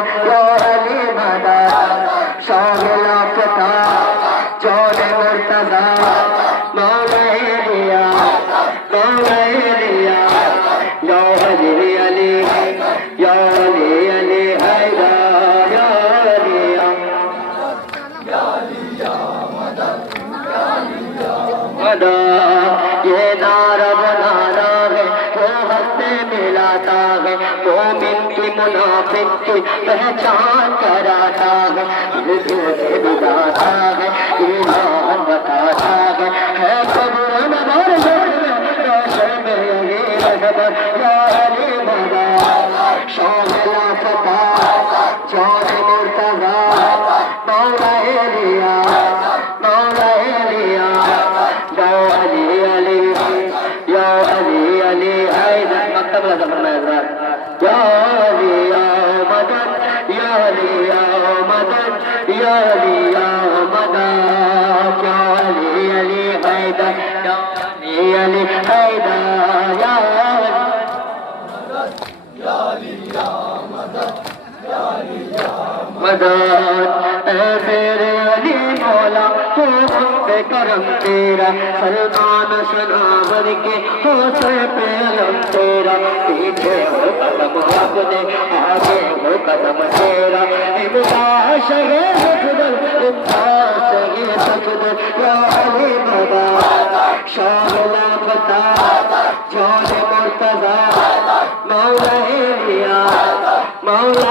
मदद या अली मदद शामिल फता जौन मुर्तजा मौला लिया या अली अली या अली अली हैदर या अली ये नारा बनाना है वो हंसने मिलाता है मोमिन की मुनाफिक की पहचान कराता है दिल से बुलाता है ईमान बताता है कब्र में मर रोशन में ये रहमत या अली मदद शामिल फता जान मुर्तजा मौला लिया या अली अली या अली अली हैदर मकतब लगा फरमाया हज़रात या अली या मदद या अली या मदद या अली या मदद या अली अली हैदर या अली अली हैदर या अली या मदद या अली या मदद ऐ मेरे अली मौला तू हम पे करम तेरा सलमान सनावर के होसे पे अलम तेरा पीछे हो कदम अपने आगे हो कदम तेरा इमदा शगे सखदर इमदा शगे सखदर या अली मदद शामिल फता जान मुर्तजा मौला लिया मौला